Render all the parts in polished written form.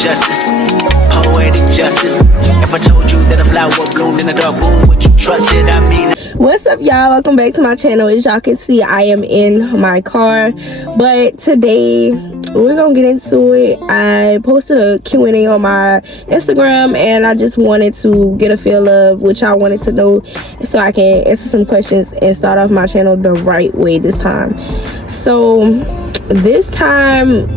justice, poetic justice. If I told you that a flower bloomed in a dark room, would you trust it? I mean, what's up, y'all? Welcome back to my channel. As y'all can see, I am in my car, but today we're gonna get into it. I posted a Q&A on my Instagram, and I just wanted to get a feel of what y'all wanted to know so I can answer some questions and start off my channel the right way this time. So this time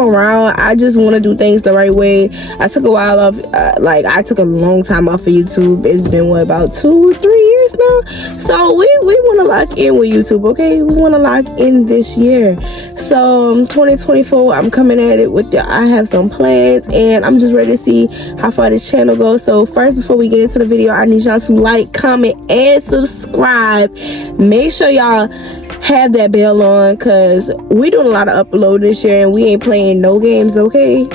around, I just want to do things the right way. I took a while off, I took a long time off of YouTube. It's been about 2-3 years now, so we want to lock in with YouTube. Okay, we want to lock in this year. So 2024, I'm coming at it with I have some plans, and I'm just ready to see how far this channel goes. So first, before we get into the video, I need y'all to like, comment, and subscribe. Make sure y'all have that bell on, because we doing a lot of upload this year and we ain't playing no games. Okay,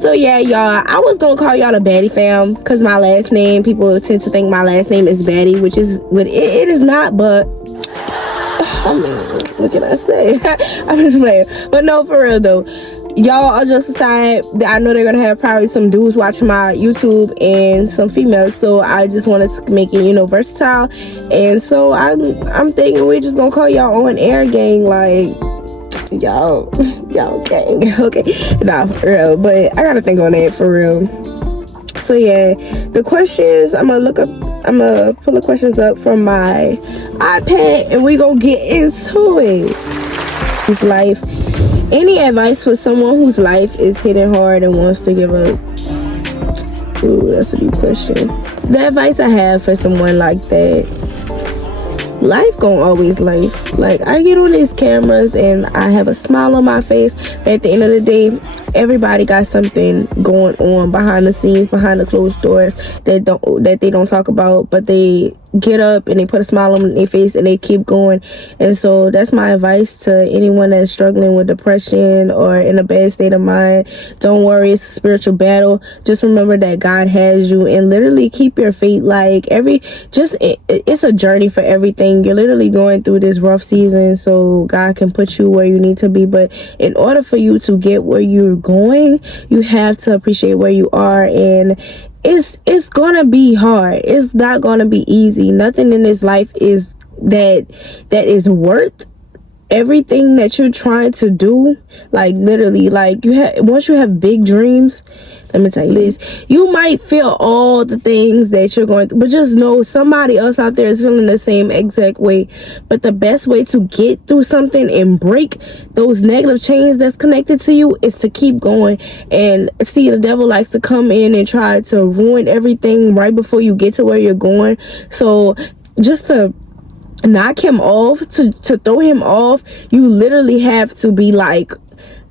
so yeah, y'all, I was gonna call y'all the Baddie fam, because my last name, people tend to think my last name is Baddie, which is what it is not. But I mean, what can I say? I'm just playing. But no, for real though, y'all are just aside that I know they're gonna have probably some dudes watching my YouTube and some females, so I just wanted to make it, versatile. And so I'm thinking we're just gonna call y'all On Air gang, like y'all gang. Okay, nah, for real, but I gotta think on that for real. So yeah, the questions, I'm gonna pull the questions up from my iPad and we gonna get into it. This life. Any advice for someone whose life is hitting hard and wants to give up? Ooh, that's a deep question. The advice I have for someone like that, life gonna always life. Like, I get on these cameras and I have a smile on my face, but at the end of the day, everybody got something going on behind the scenes, behind the closed doors that they don't talk about, but they get up and they put a smile on their face and they keep going. And so that's my advice to anyone that's struggling with depression or in a bad state of mind. Don't worry, it's a spiritual battle. Just remember that God has you, and literally keep your faith. Like, it's a journey for everything. You're literally going through this rough season so God can put you where you need to be. But in order for you to get where you're going, you have to appreciate where you are. And it's gonna be hard. It's not gonna be easy. Nothing in this life is that is worth everything that you're trying to do. Like, literally, like, once you have big dreams, let me tell you this, you might feel all the things that you're going through, but just know somebody else out there is feeling the same exact way. But the best way to get through something and break those negative chains that's connected to you is to keep going. And see, the devil likes to come in and try to ruin everything right before you get to where you're going. So just to knock him off, to throw him off, you literally have to be like,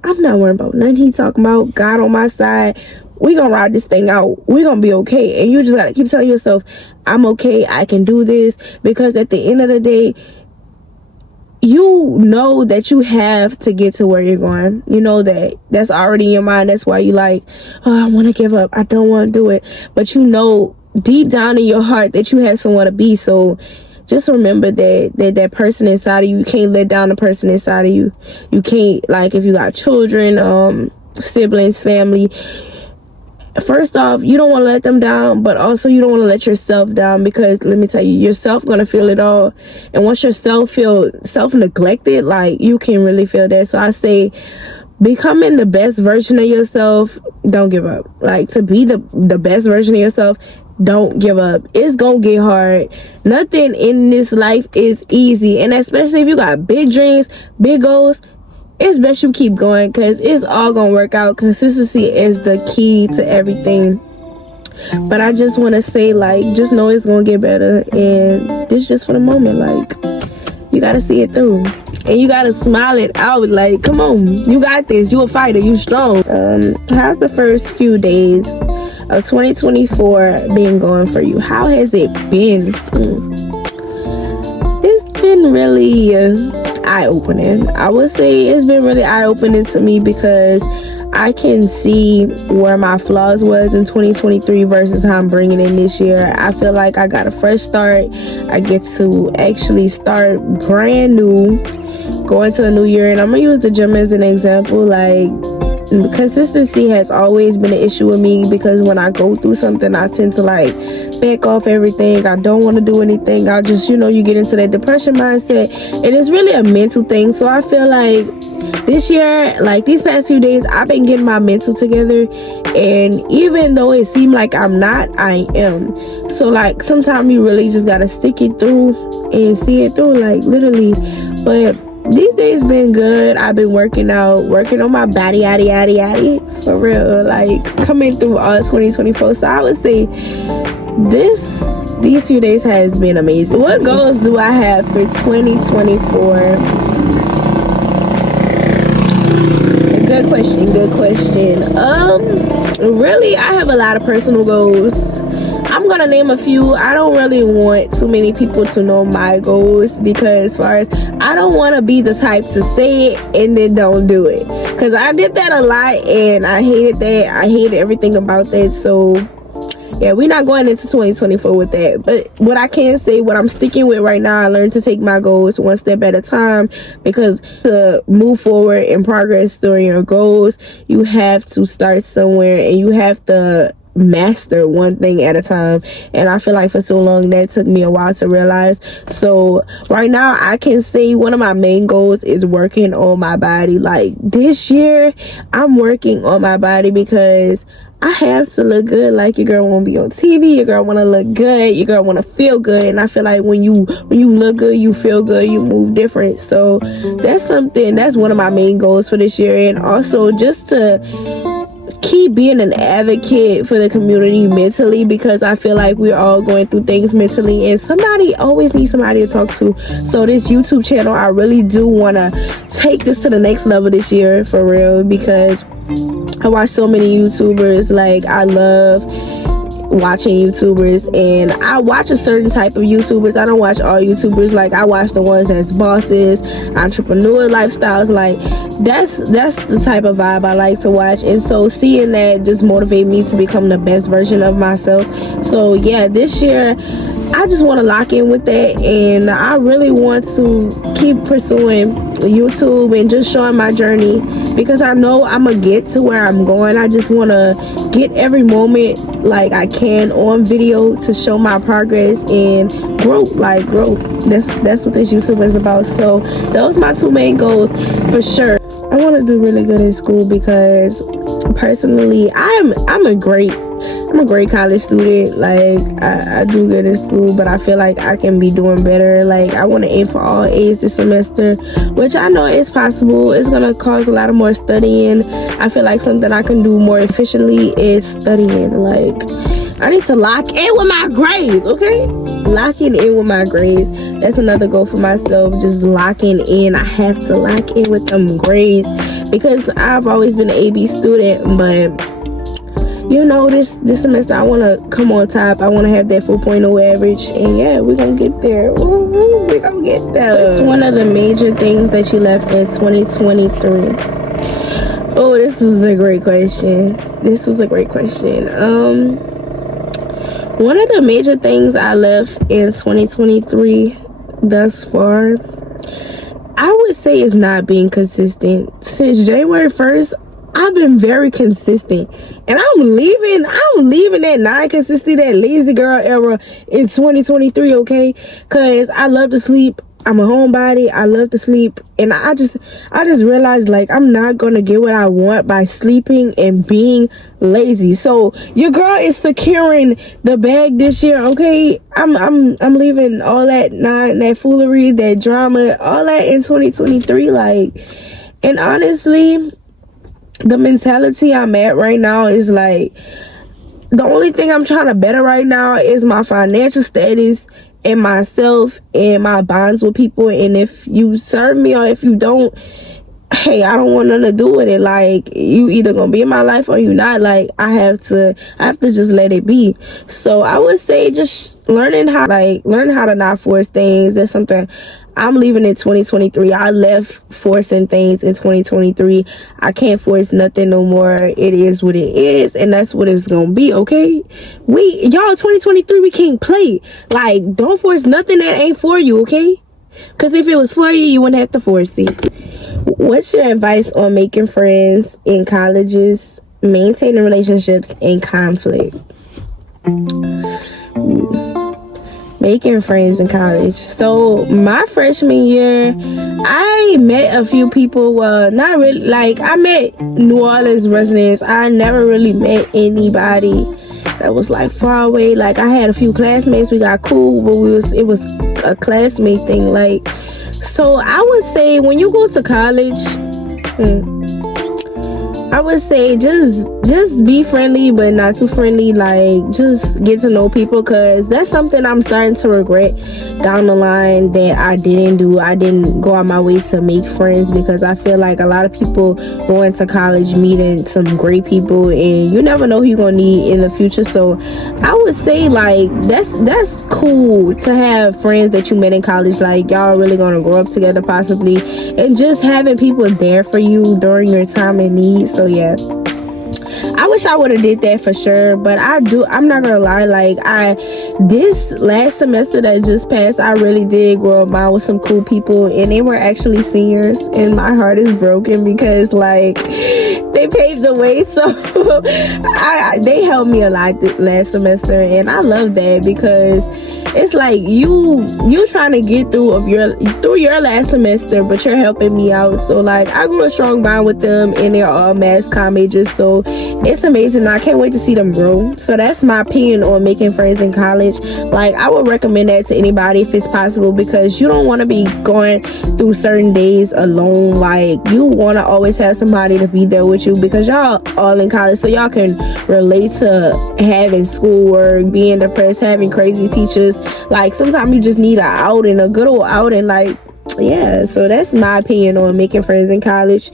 I'm not worried about nothing he talking about. God on my side. We gonna ride this thing out. We gonna be okay. And you just gotta keep telling yourself, I'm okay, I can do this. Because at the end of the day, you know that you have to get to where you're going. You know that's already in your mind. That's why you like, oh, I want to give up, I don't want to do it. But you know deep down in your heart that you have somewhere to be. So just remember that person inside of you. You can't let down the person inside of you. You can't, like, if you got children, siblings, family, first off, you don't want to let them down, but also you don't want to let yourself down, because let me tell you, yourself gonna feel it all. And once yourself feel self-neglected, like, you can really feel that. So I say, becoming the best version of yourself, don't give up. Like, to be the best version of yourself, don't give up. It's gonna get hard. Nothing in this life is easy, and especially if you got big dreams, big goals, it's best you keep going, because it's all gonna work out. Consistency is the key to everything. But I just want to say, like, just know it's gonna get better, and this just for the moment. Like, you gotta see it through, and you gotta smile it out. Like, come on, you got this. You a fighter. You strong. How's the first few days of 2024 been going for you? How has it been? It's been really eye-opening. I would say it's been really eye-opening to me, because I can see where my flaws was in 2023 versus how I'm bringing in this year. I feel like I got a fresh start. I get to actually start brand new, going to a new year. And I'm gonna use the gym as an example. Like, consistency has always been an issue with me, because when I go through something, I tend to like back off everything. I don't want to do anything. I just, you get into that depression mindset, and it's really a mental thing. So I feel like this year, like these past few days, I've been getting my mental together, and even though it seemed like I'm not, I am. So like sometimes you really just gotta stick it through and see it through, like literally. But these days been good. I've been working out, working on my body, yaddy, for real, like coming through all 2024. So I would say these few days has been amazing. What goals do I have for 2024? Good question. Really, I have a lot of personal goals. I'm gonna name a few. I don't really want too many people to know my goals, because as far as I don't want to be the type to say it and then don't do it, because I did that a lot and I hated that. I hated everything about that. So yeah, we're not going into 2024 with that. But what I can say, what I'm sticking with right now, I learned to take my goals one step at a time, because to move forward and progress during your goals, you have to start somewhere and you have to master one thing at a time. And I feel like for so long that took me a while to realize. So right now I can say one of my main goals is working on my body. Like this year I'm working on my body, because I have to look good. Like, your girl want to be on TV, your girl want to look good, your girl want to feel good. And I feel like when you look good, you feel good, you move different. So that's one of my main goals for this year. And also just to keep being an advocate for the community mentally, because I feel like we're all going through things mentally, and somebody always needs somebody to talk to. So this YouTube channel, I really do want to take this to the next level this year, for real, because I watch so many YouTubers. Like, I love watching YouTubers, and I watch a certain type of YouTubers. I don't watch all YouTubers. Like, I watch the ones that's bosses, entrepreneur lifestyles. Like, that's the type of vibe I like to watch. And so seeing that just motivate me to become the best version of myself. So yeah, this year I just want to lock in with that, and I really want to keep pursuing YouTube and just showing my journey, because I know I'm gonna get to where I'm going. I just want to get every moment like I can on video to show my progress and grow. That's what this YouTube is about. So those are my two main goals for sure. I want to do really good in school, because personally I'm a great college student. Like, I do good in school, but I feel like I can be doing better. Like, I want to aim for all A's this semester, which I know is possible. It's gonna cause a lot of more studying. I feel like something I can do more efficiently is studying. Like, I need to lock in with my grades, okay? Locking in with my grades. That's another goal for myself, just locking in. I have to lock in with them grades, because I've always been an AB student, but this semester I want to come on top. I want to have that 4.0 average, and yeah, we're gonna get there. Ooh, we're gonna get there. It's one of the major things that you left in 2023. Oh, this was a great question. One of the major things I left in 2023 thus far, I would say, is not being consistent. Since January 1st, I've been very consistent, and I'm leaving that non-consistency, that lazy girl era in 2023, okay? Because I love to sleep. I'm a homebody. I love to sleep, and I just realized, like, I'm not gonna get what I want by sleeping and being lazy. So your girl is securing the bag this year, okay? I'm leaving all that foolery, that drama, all that in 2023. Like, and honestly, the mentality I'm at right now is like, the only thing I'm trying to better right now is my financial status and myself and my bonds with people. And if you serve me or if you don't, hey, I don't want nothing to do with it. Like, you either gonna be in my life or you not. Like, I have to just let it be. So I would say just learn how to not force things. That's something I'm leaving in 2023. I left forcing things in 2023. I can't force nothing no more. It is what it is, and that's what it's gonna be, okay? Y'all, 2023, we can't play. Like, don't force nothing that ain't for you, okay? Because if it was for you, you wouldn't have to force it. what's your advice on making friends in colleges, maintaining relationships, and conflict? Making friends in college. So my freshman year, I met a few people. Well, not really. Like, I met New Orleans residents. I never really met anybody that was like far away. Like, I had a few classmates. We got cool, but it was a classmate thing. Like, so I would say when you go to college, I would say just be friendly, but not too friendly. Like, just get to know people, because that's something I'm starting to regret down the line that I didn't do. I didn't go out my way to make friends, because I feel like a lot of people go into college meeting some great people, and you never know who you're gonna need in the future. So I would say, like, that's cool to have friends that you met in college. Like, y'all really gonna grow up together possibly, and just having people there for you during your time in need. So yeah, I wish I would have did that for sure, but I'm not gonna lie, like, this last semester that just passed, I really did grow up with some cool people, and they were actually seniors, and my heart is broken because, like, they paved the way. So they helped me a lot last semester, and I love that, because it's like you trying to get through your last semester, but you're helping me out. So, like, I grew a strong bond with them, and they're all mass comm majors, so it's amazing. I can't wait to see them grow. So that's my opinion on making friends in college. Like, I would recommend that to anybody if it's possible, because you don't want to be going through certain days alone. Like, you want to always have somebody to be there with you, because y'all all in college, so y'all can relate to having schoolwork, being depressed, having crazy teachers. Like, sometimes you just need an outing, a good old outing. Like, yeah, so that's my opinion on making friends in college.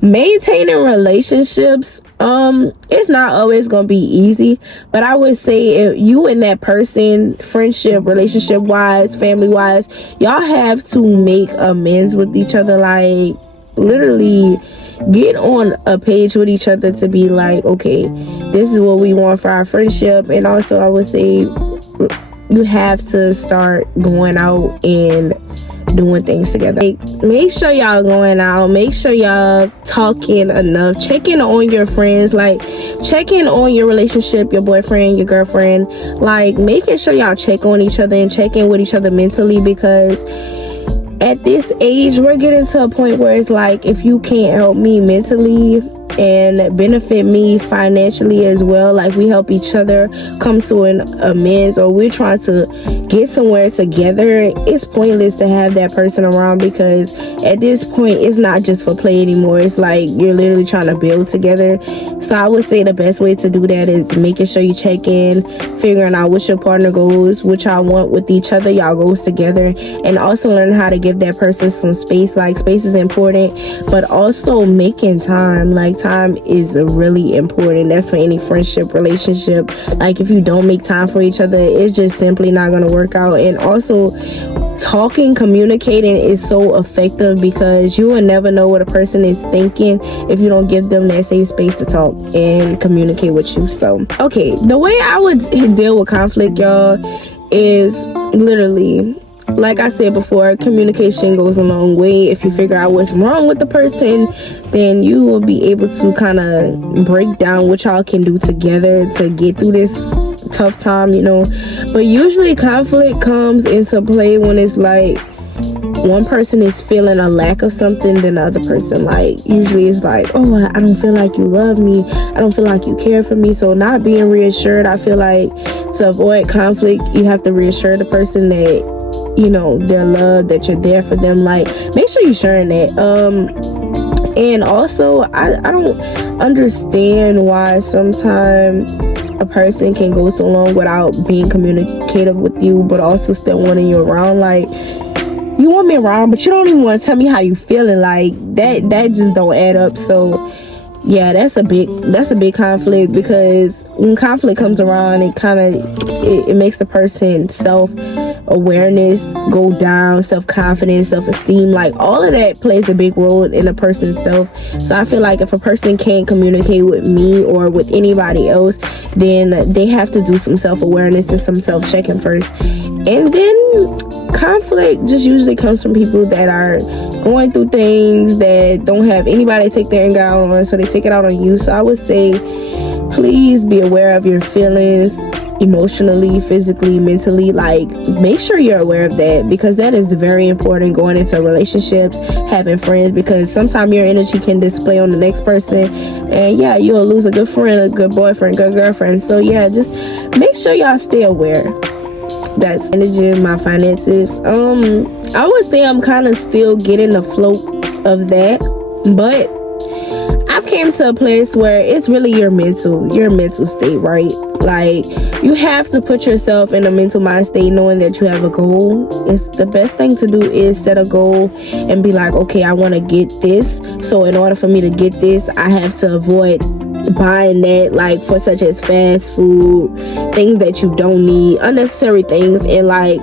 Maintaining relationships, it's not always gonna be easy, but I would say if you and that person, friendship, relationship wise, family wise, y'all have to make amends with each other. Like, literally get on a page with each other to be like, okay, this is what we want for our friendship. And also, I would say you have to start going out and doing things together. Like, make sure y'all going out, make sure y'all talking enough, checking on your friends, like checking on your relationship, your boyfriend, your girlfriend, like making sure y'all check on each other and check in with each other mentally, because at this age we're getting to a point where it's like, if you can't help me mentally and benefit me financially as well, like we help each other come to an amends, or we're trying to get somewhere together, it's pointless to have that person around, because at this point it's not just for play anymore. It's like you're literally trying to build together. So I would say the best way to do that is making sure you check in, figuring out what your partner goals, what y'all want with each other, y'all goals together, and also learn how to give that person some space. Like, space is important, but also making time. Like, time is really important. That's for any friendship, relationship. Like, if you don't make time for each other, it's just simply not going to work out. And also, talking, communicating is so effective, because you will never know what a person is thinking if you don't give them that safe space to talk and communicate with you. So, okay, the way I would deal with conflict, y'all, is literally, like I said before, communication goes a long way. If you figure out what's wrong with the person, then you will be able to kind of break down what y'all can do together to get through this tough time, you know. But usually conflict comes into play when it's like one person is feeling a lack of something than the other person. Like, usually it's like, oh, I don't feel like you love me, I don't feel like you care for me. So not being reassured, I feel like to avoid conflict, you have to reassure the person that, you know, their love, that you're there for them. Like, make sure you're sharing that. And also, I don't understand why sometimes a person can go so long without being communicative with you, but also still wanting you around. Like, you want me around, but you don't even want to tell me how you feeling. Like, that just don't add up. So yeah, that's a big conflict, because when conflict comes around, it makes the person self awareness go down, self-confidence, self-esteem, like all of that plays a big role in a person's self. So I feel like if a person can't communicate with me or with anybody else, then they have to do some self-awareness and some self-checking first. And then conflict just usually comes from people that are going through things that don't have anybody to take their anger out on, so they take it out on you. So I would say, please be aware of your feelings, emotionally, physically, mentally. Like, make sure you're aware of that, because that is very important going into relationships, having friends, because sometimes your energy can display on the next person, and yeah, you'll lose a good friend, a good boyfriend, good girlfriend. So yeah, just make sure y'all stay aware. That's managing my finances. I would say I'm kind of still getting the flow of that, but I've came to a place where it's really your mental state, right? Like, you have to put yourself in a mental mind state knowing that you have a goal. It's the best thing to do is set a goal and be like, okay, I want to get this. So in order for me to get this, I have to avoid buying that, like, for such as fast food, things that you don't need, unnecessary things. And like,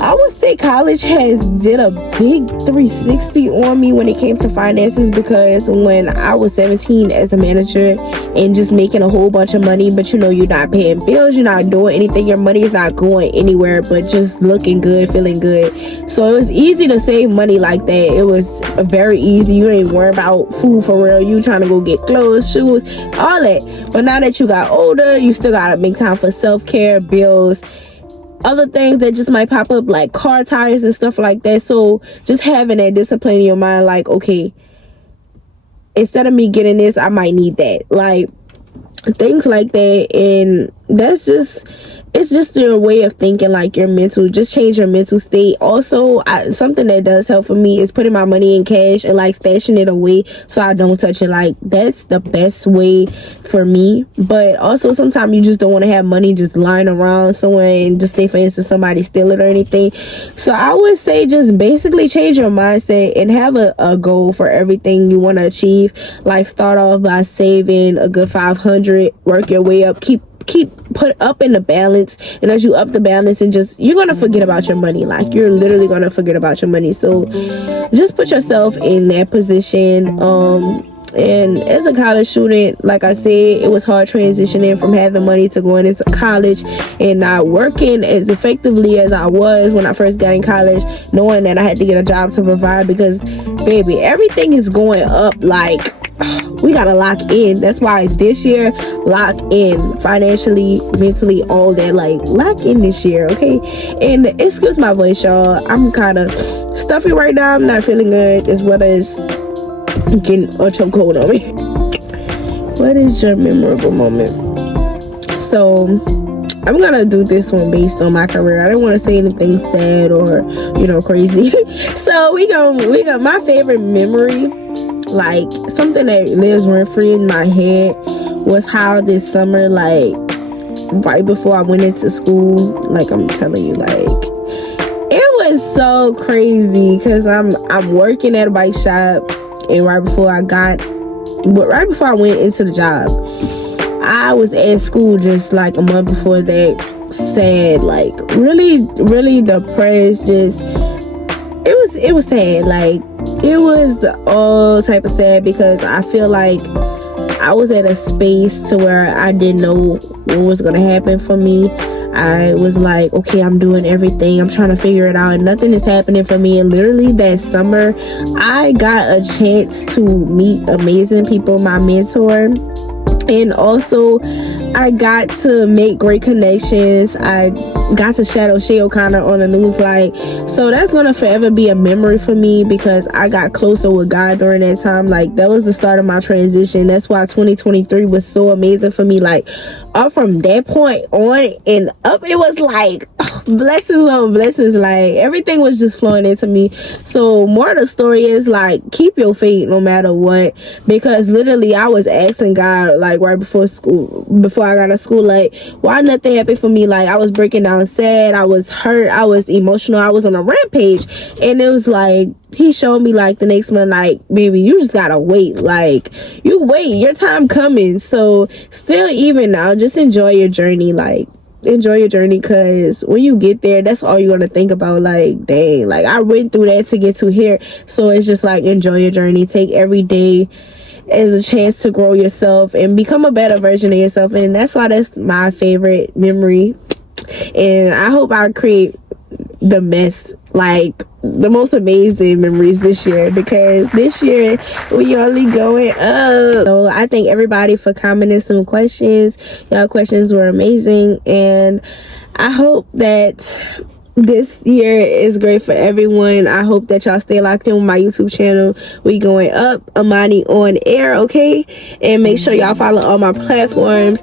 I would say college has did a big 360 on me when it came to finances, because when I was 17 as a manager and just making a whole bunch of money, but you know, you're not paying bills, you're not doing anything, your money is not going anywhere but just looking good, feeling good. So it was easy to save money like that. It was very easy. You didn't worry about food for real. You trying to go get clothes, shoes, all that. But now that you got older, you still gotta make time for self-care, bills, other things that just might pop up, like car tires and stuff like that. So just having that discipline in your mind, like, okay, instead of me getting this, I might need that, like things like that. And that's just, it's just your way of thinking, like your mental, just change your mental state. Also, something that does help for me is putting my money in cash and like stashing it away so I don't touch it. Like, that's the best way for me. But also, sometimes you just don't want to have money just lying around somewhere, and just say, for instance, somebody steal it or anything. So I would say just basically change your mindset and have a goal for everything you want to achieve. Like, start off by saving a good $500, work your way up, keep put up in the balance, and as you up the balance, and just, you're gonna forget about your money. Like, you're literally gonna forget about your money. So just put yourself in that position. And as a college student, like I said, it was hard transitioning from having money to going into college and not working as effectively as I was when I first got in college, knowing that I had to get a job to provide, because baby, everything is going up. Like, we gotta lock in. That's why this year, lock in financially, mentally, all that. Like, lock in this year, okay? And excuse my voice, y'all, I'm kind of stuffy right now. I'm not feeling good, as well as getting a chokehold on me. What is your memorable moment? So I'm gonna do this one based on my career. I don't want to say anything sad or, you know, crazy. So we got my favorite memory, like something that lives rent free in my head, was how this summer, like right before I went into school, like I'm telling you, like it was so crazy, because I'm working at a bike shop, and right before I went into the job, I was at school just like a month before that, sad, like really, really depressed. Just it was sad. Like, it was all type of sad, because I feel like I was at a space to where I didn't know what was gonna happen for me. I was like, okay, I'm doing everything, I'm trying to figure it out, and nothing is happening for me. And literally that summer, I got a chance to meet amazing people, my mentor, and also I got to make great connections. I got to shadow Shay O'Connor on the news, like, so that's gonna forever be a memory for me, because I got closer with God during that time. Like, that was the start of my transition. That's why 2023 was so amazing for me. Like, up from that point on and up, it was like blessings on blessings. Like, everything was just flowing into me. So more of the story is, like, keep your faith no matter what, because literally I was asking God, like, right before I got to school, like, why nothing happened for me? Like, I was breaking down sad, I was hurt, I was emotional, I was on a rampage. And it was like, he showed me, like, the next month, like, baby, you just gotta wait. Like, you wait, your time coming. So still, even now, just enjoy your journey. Like, enjoy your journey, because when you get there, that's all you're gonna think about. Like, dang, like I went through that to get to here. So it's just like, enjoy your journey. Take every day as a chance to grow yourself and become a better version of yourself. And that's why that's my favorite memory. And I hope I create the most amazing memories this year, because this year we only going up. So I thank everybody for commenting some questions. Y'all questions were amazing, and I hope that this year is great for everyone. I hope that y'all stay locked in with my YouTube channel. We going up, Imani On Air, okay? And make sure y'all follow all my platforms.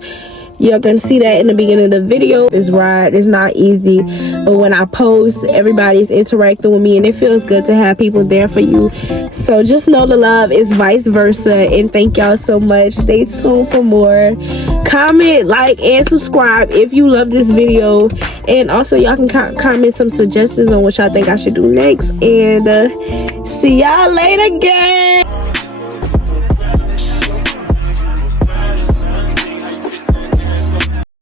You're gonna see that in the beginning of the video. This ride is not easy, but when I post, everybody's interacting with me, and it feels good to have people there for you. So just know the love is vice versa, and thank y'all so much. Stay tuned for more. Comment, like, and subscribe if you love this video, and also y'all can comment some suggestions on what y'all think I should do next. And see y'all later, guys.